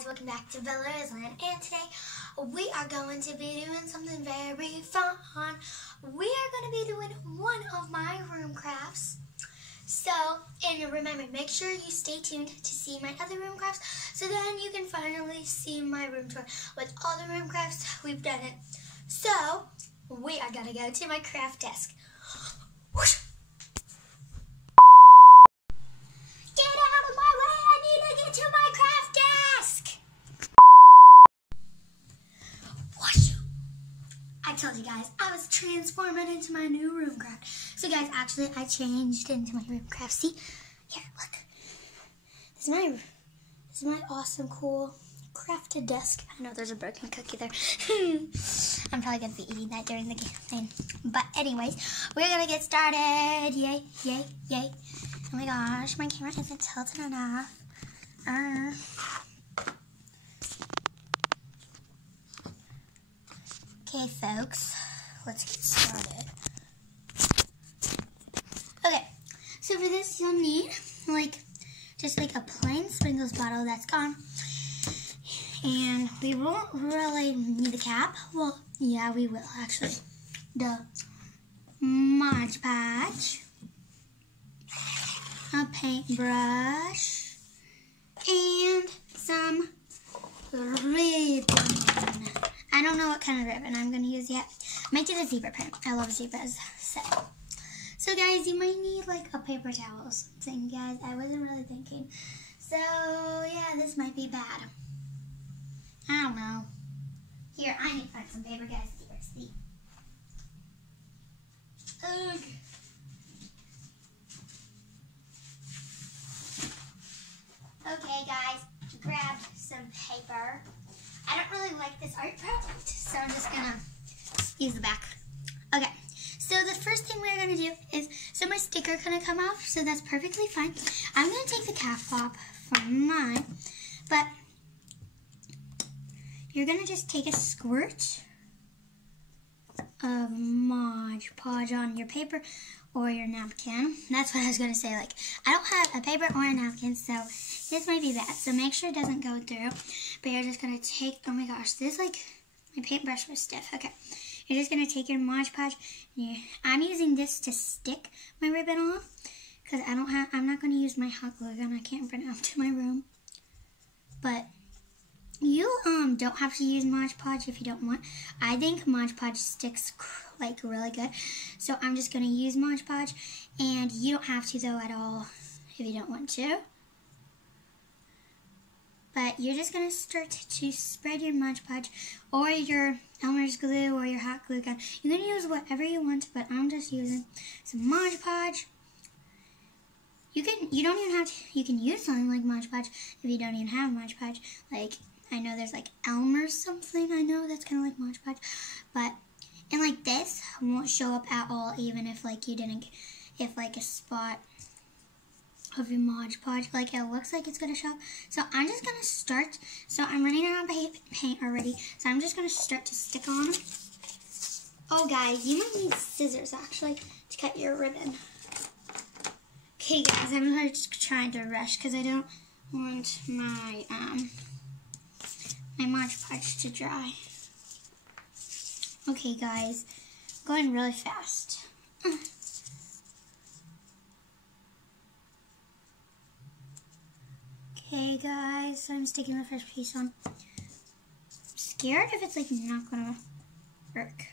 guys, welcome back to Bella's Land, and today we are going to be doing something very fun. We are going to be doing one of my room crafts. So, and remember, make sure you stay tuned to see my other room crafts, so then you can finally see my room tour with all the room crafts we've done it. So, we are going to go to my craft desk. Whoosh. I told you guys, I was transforming into my new room craft. So guys, actually I changed into my room craft. See? Here, look. This is my awesome, cool crafted desk. I know there's a broken cookie there. I'm probably going to be eating that during the game. But anyways, we're going to get started. Yay, yay, yay. Oh my gosh, my camera isn't tilted enough. Okay, folks, let's get started. Okay, so for this you'll need just a plain Sprinkles bottle that's gone. And we won't really need the cap. Well, yeah, we will actually. The Mod Podge, a paintbrush, and some ribbon. I don't know what kind of ribbon I'm going to use yet. Make it a zebra print. I love zebras. So guys, you might need a paper towel or something, guys. I wasn't really thinking. So yeah, this might be bad. I don't know. Here, I need to find some paper, guys. See. Ugh. Okay, guys, grab some paper. I don't really like this art project, so I'm just gonna use the back. Okay, so the first thing we're gonna do is, so my sticker gonna come off, so that's perfectly fine. I'm gonna take the cap off from mine, but you're gonna just take a squirt of Mod Podge on your paper or your napkin. That's what I was gonna say. I don't have a paper or a napkin, so this might be bad. So make sure it doesn't go through. But you're just gonna take, oh my gosh, this my paintbrush was stiff. Okay, you're just gonna take your Mod Podge. I'm using this to stick my ribbon on because I'm not gonna use my hot glue gun. I can't bring it up to my room. But you don't have to use Mod Podge if you don't want. I think Mod Podge sticks really good. So I'm just going to use Mod Podge, and you don't have to though at all if you don't want to. But you're just going to start to spread your Mod Podge or your Elmer's glue or your hot glue gun. You can use whatever you want, but I'm just using some Mod Podge. You can use something like Mod Podge if you don't even have Mod Podge. I know there's Elmer's something, I know that's kind of like Mod Podge, but, and this won't show up at all, even if you didn't, if a spot of your Mod Podge, it looks like it's going to show up. So I'm just going to start, so I'm running out of paint already, so I'm just going to start to stick on. Oh guys, you might need scissors actually to cut your ribbon. Okay guys, I'm just trying to rush because I don't want my Mod Podge to dry. Okay guys, going really fast. Okay guys, so I'm sticking the first piece on. I'm scared if it's not gonna work.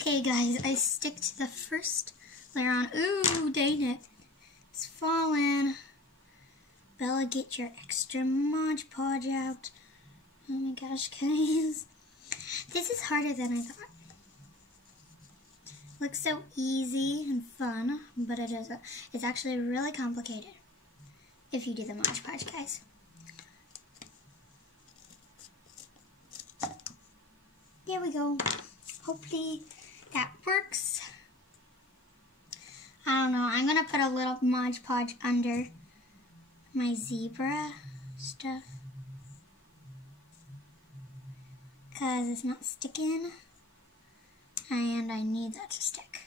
Okay guys, I stick to the first layer on. Ooh, dang it. It's falling. Bella, get your extra Mod Podge out. Oh my gosh, guys. This is harder than I thought. Looks so easy and fun, but it isn't. It's actually really complicated if you do the Mod Podge, guys. There we go. Hopefully that works. I don't know. I'm going to put a little Mod Podge under my zebra stuff because it's not sticking. and I need that to stick.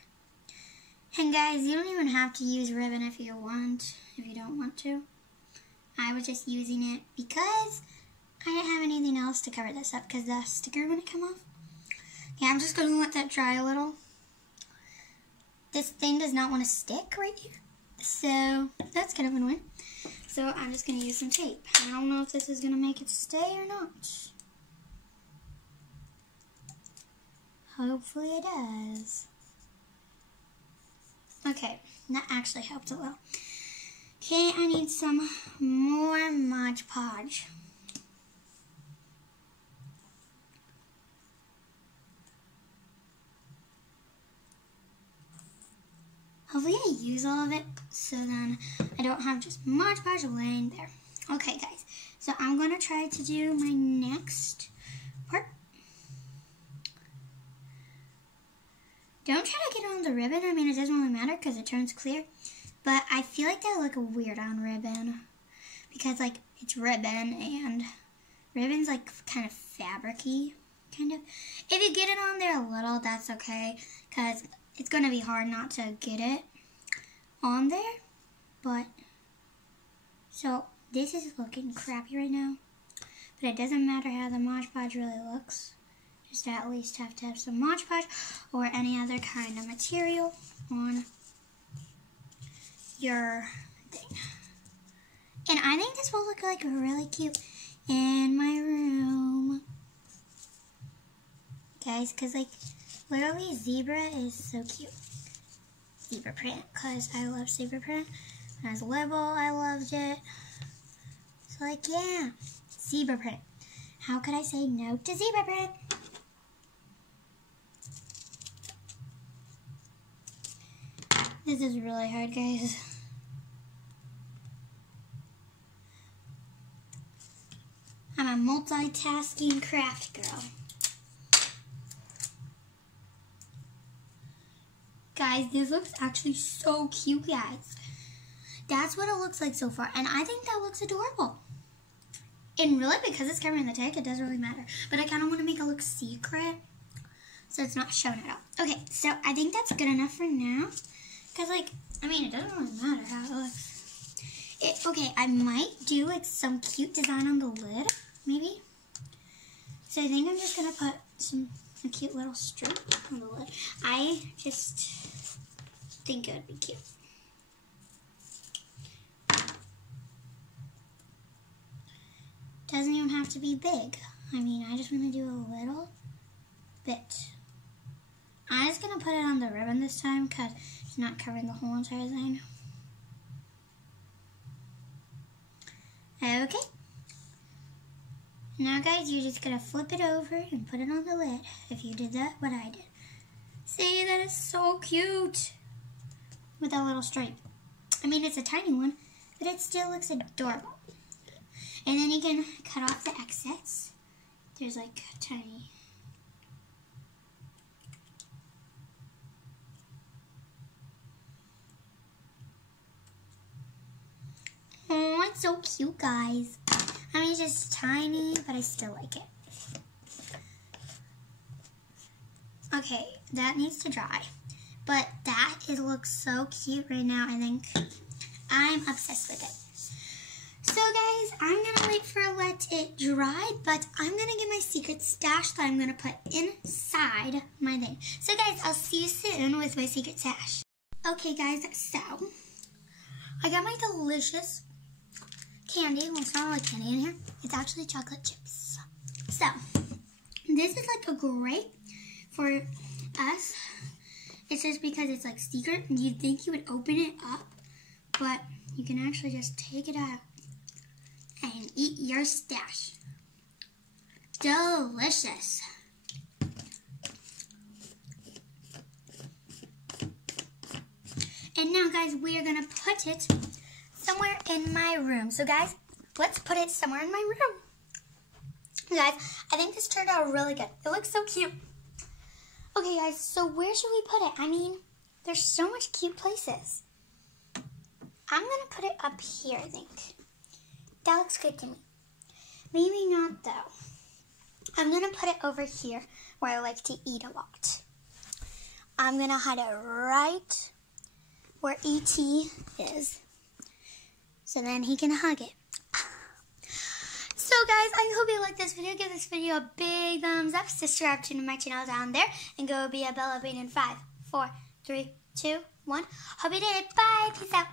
And guys, you don't even have to use ribbon if you don't want to. I was just using it because I didn't have anything else to cover this up because the sticker wouldn't come off. Yeah, I'm just going to let that dry a little. This thing does not want to stick right here, so that's kind of annoying. So I'm just going to use some tape. I don't know if this is going to make it stay or not. Hopefully it does. Okay, that actually helped a little. Okay, I need some more Mod Podge. Hopefully I use all of it so then I don't have just Mod Podge laying there. Okay guys, so I'm going to try to do my next part. Don't try to get on the ribbon. I mean, it doesn't really matter because it turns clear. But I feel like that look weird on ribbon because like it's ribbon and ribbon's like kind of fabric-y, kind of. If you get it on there a little, that's okay because it's going to be hard not to get it on there. But, so this is looking crappy right now. But it doesn't matter how the Mod Podge really looks. Just at least have to have some Mod Podge or any other kind of material on your thing. And I think this will look like really cute in my room. Guys, because like literally zebra is so cute. Zebra print, because I love zebra print. When I was little, I loved it. So like, yeah, zebra print. How could I say no to zebra print? This is really hard, guys. I'm a multitasking craft girl. Guys, this looks actually so cute, guys. That's what it looks like so far, and I think that looks adorable. And really, because it's covering the tag, it doesn't really matter. But I kind of want to make it look secret, so it's not shown at all. Okay, so I think that's good enough for now. Because, like, I mean, it doesn't really matter how it looks. Okay, I might do, like, some cute design on the lid, maybe. So I think I'm just going to put a cute little strip on the lid. I just think it would be cute. Doesn't even have to be big. I mean, I just want to do a little bit. I'm just going to put it on the ribbon this time because it's not covering the whole entire thing. Okay. Now guys, you're just going to flip it over and put it on the lid if you did that, what I did. See, that is so cute with that little stripe. I mean, it's a tiny one, but it still looks adorable. And then you can cut off the excess. There's like a tiny... Oh, it's so cute, guys. I mean, it's just tiny, but I still like it. Okay, that needs to dry. But that looks so cute right now. I think I'm obsessed with it. So, guys, I'm going to wait for let it dry, but I'm going to get my secret stash that I'm going to put inside my thing. So, guys, I'll see you soon with my secret stash. Okay, guys, so I got my delicious candy. Well, it's not really candy in here. It's actually chocolate chips. So, this is like a great for us. It's just because it's like secret. You'd think you would open it up, but you can actually just take it out and eat your stash. Delicious. And now, guys, we are going to put it somewhere in my room. So, guys, let's put it somewhere in my room. Guys, I think this turned out really good. It looks so cute. Okay, guys, so where should we put it? I mean, there's so much cute places. I'm going to put it up here, I think. That looks good to me. Maybe not, though. I'm going to put it over here where I like to eat a lot. I'm going to hide it right where E.T. is. So then he can hug it. So guys, I hope you liked this video. Give this video a big thumbs up. Subscribe to my channel down there. And go be a Bella Bean in 5, 4, 3, 2, 1. Hope you did it. Bye. Peace out.